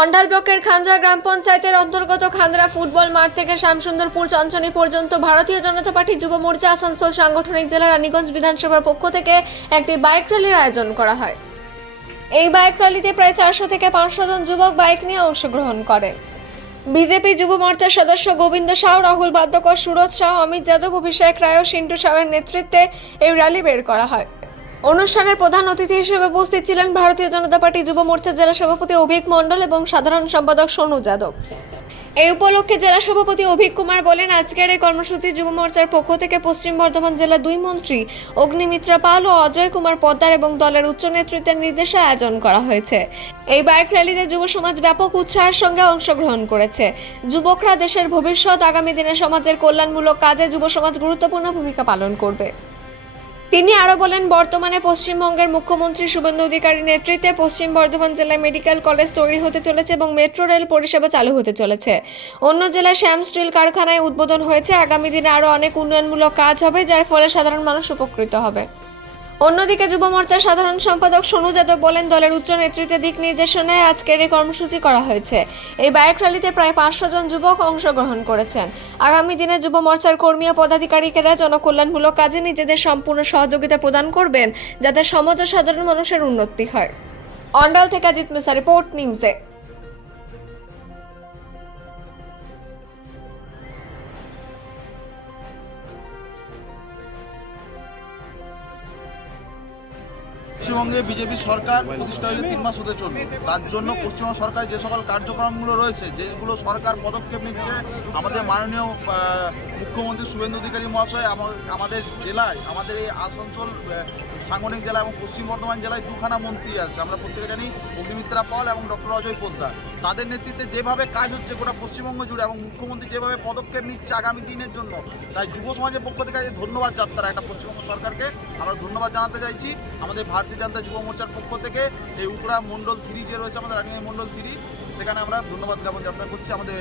অন্ডাল ব্লকের খান্দ্রা গ্রাম পঞ্চায়েতের অন্তর্গত খান্দ্রা ফুটবল মাঠ থেকে শ্যামসুন্দরপুর চঞ্চনী পর্যন্ত ভারতীয় জনতা পার্টি যুব মোর্চা আসানসোল সাংগঠনিক জেলা রানীগঞ্জ বিধানসভার পক্ষ থেকে একটি বাইক র্যালির আয়োজন করা হয়। এই বাইক র্যালিতে প্রায় 400 থেকে 500 জন যুবক বাইক নিয়ে অংশগ্রহণ করেন। বিজেপি যুব মোর্চার সদস্য গোবিন্দ সাউ, রাহুল বাদ্যকর, সুরজ সাউ, অমিত যাদব, অভিষেক রায় ও সিন্টু সাউয়ের নেতৃত্বে এই র্যালি বের করা হয়। অনুষ্ঠানের প্রধান অতিথি হিসেবে উপস্থিত ছিলেন ভারতীয় জনতা পার্টি যুব মোর্চার জেলা সভাপতি অভিক মণ্ডল এবং সাধারণ সম্পাদক সোনু যাদব। এই উপলক্ষে জেলা সভাপতি অভিক কুমার বলেন, আজকের এই কর্মসূচি যুব মোর্চার পক্ষ থেকে পশ্চিম বর্ধমান জেলা 2 মন্ত্রী অগ্নিমিত্রা পাল ও অজয় কুমার পদ্মার এবং দলের উচ্চ নেতৃত্বের নির্দেশে আয়োজন করা হয়েছে। এই বাইক র্যালিতে যুব সমাজ ব্যাপক উৎসাহের সঙ্গে অংশগ্রহণ করেছে। যুবকরা দেশের ভবিষ্যৎ, আগামী দিনে সমাজের কল্যাণমূলক কাজে যুব সমাজ গুরুত্বপূর্ণ ভূমিকা পালন করবে। তিনি আরো বলেন, বর্তমানে পশ্চিমবঙ্গের মুখ্যমন্ত্রী শুভেন্দু অধিকারীর নেতৃত্বে পশ্চিম বর্ধমান জেলায় মেডিকেল কলেজ তৈরি হতে চলেছে এবং মেট্রো রেল পরিষেবা চালু হতে চলেছে। অন্য জেলায় শ্যাম স্টিল কারখানায় উদ্বোধন হয়েছে। আগামী দিনে আরো অনেক উন্নয়নমূলক কাজ হবে, যার ফলে সাধারণ মানুষ উপকৃত হবে। অন্যদিকে যুব মোর্চার সাধারণ সম্পাদক সোনু যাদব বলেন, দলের উচ্চ নেতৃত্বের দিক নির্দেশনায় আজকের এই কর্মসূচি করা হয়েছে। এই বাইক র্যালিতে প্রায় 500 জন যুবক অংশগ্রহণ করেছেন। আগামী দিনে যুব মোর্চার কর্মী ও পদাধিকারীরা জনকল্যাণমূলক কাজে নিজেদের সম্পূর্ণ সহযোগিতা প্রদান করবেন, যাতে সমাজ ও সাধারণ মানুষের উন্নতি হয়। অন্ডাল থেকে অজিত মিশ্রা, রিপোর্ট নিউজে। পশ্চিমবঙ্গে বিজেপি সরকার প্রতিষ্ঠা হয়েছে 3 মাস হতে চলল। তার জন্য পশ্চিমবঙ্গ সরকার যে সকল কার্যক্রমগুলো রয়েছে, যেগুলো সরকার পদক্ষেপ নিচ্ছে, আমাদের মাননীয় মুখ্যমন্ত্রী শুভেন্দু অধিকারী মহাশয় আমাদের জেলায়, আমাদের এই আসানসোল সাংগঠনিক জেলা এবং পশ্চিম বর্ধমান জেলায় 2খানা মন্ত্রী আছে। আমরা প্রত্যেকে জানি অগ্নিমিত্রা পাল এবং ডক্টর অজয় পোদ্দার। তাদের নেতৃত্বে যেভাবে কাজ হচ্ছে গোটা পশ্চিমবঙ্গ জুড়ে এবং মুখ্যমন্ত্রী যেভাবে পদক্ষেপ নিচ্ছে আগামী দিনের জন্য, তাই যুব সমাজের পক্ষ থেকে ধন্যবাদ যাত্রা একটা পশ্চিমবঙ্গ সরকারকে আমরা ধন্যবাদ জানাতে চাইছি। আমাদের ভারতীয় জনতা যুব মোর্চার পক্ষ থেকে এই উকড়া মণ্ডল 3 যে রয়েছে, আমাদের রানিগঞ্জ মণ্ডল 3, সেখানে আমরা ধন্যবাদ জ্ঞাপন যাত্রা করছি। আমাদের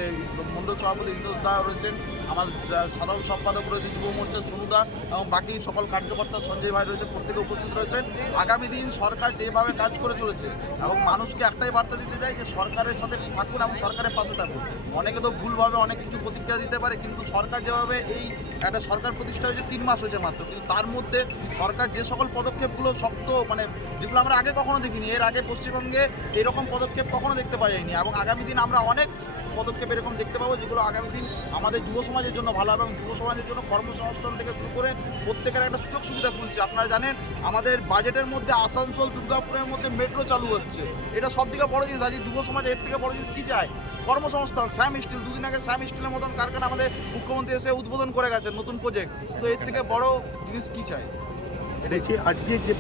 মণ্ডল সভাপতি ইন্দ্রদা রয়েছেন, আমাদের সাধারণ সম্পাদক রয়েছে যুব মোর্চার সোনুদা এবং বাকি সকল কার্যকর্তা সঞ্জয় ভাই রয়েছে, প্রত্যেকে উপস্থিত রয়েছেন। আগামী দিন সরকার যেভাবে কাজ করে চলেছে এবং মানুষকে একটাই বার্তা দিতে চাই যে সরকারের সাথে থাকুন এবং সরকারের পাশে থাকুন। অনেকে তো ভুলভাবে অনেক কিছু প্রতিক্রিয়া দিতে পারে, কিন্তু সরকার যেভাবে এই একটা সরকার প্রতিষ্ঠা হয়েছে 3 মাস হয়েছে মাত্র, কিন্তু তার মধ্যে সরকার যে সকল পদক্ষেপগুলো শক্ত, মানে যেগুলো আমরা আগে কখনো দেখিনি, এর আগে পশ্চিমবঙ্গে এরকম পদক্ষেপ কখনো দেখতে পাওয়া যায়নি। এবং আগামী দিন আমরা অনেক পদক্ষেপ এরকম দেখতে পাবো, যেগুলো আগামী দিন আমাদের যুব সমাজের জন্য ভালো হবে এবং যুব সমাজের জন্য কর্মসংস্থান থেকে শুরু করে প্রত্যেকের একটা সুযোগ সুবিধা খুলছে। আপনারা জানেন আমাদের বাজেটের মধ্যে আসানসোল দুর্গাপুরের মধ্যে মেট্রো চালু হচ্ছে। এটা সব থেকে বড় জিনিস। আজ যুব সমাজ এর থেকে বড় জিনিস কি চায়? কর্মসংস্থান। শ্যাম স্টিল, 2 দিন আগে শ্যাম স্টিলের মতন কারখানা আমাদের মুখ্যমন্ত্রী এসে উদ্বোধন করে গেছেন, নতুন প্রজেক্ট। তো এর থেকে বড় জিনিস কি চাই? আজকে যে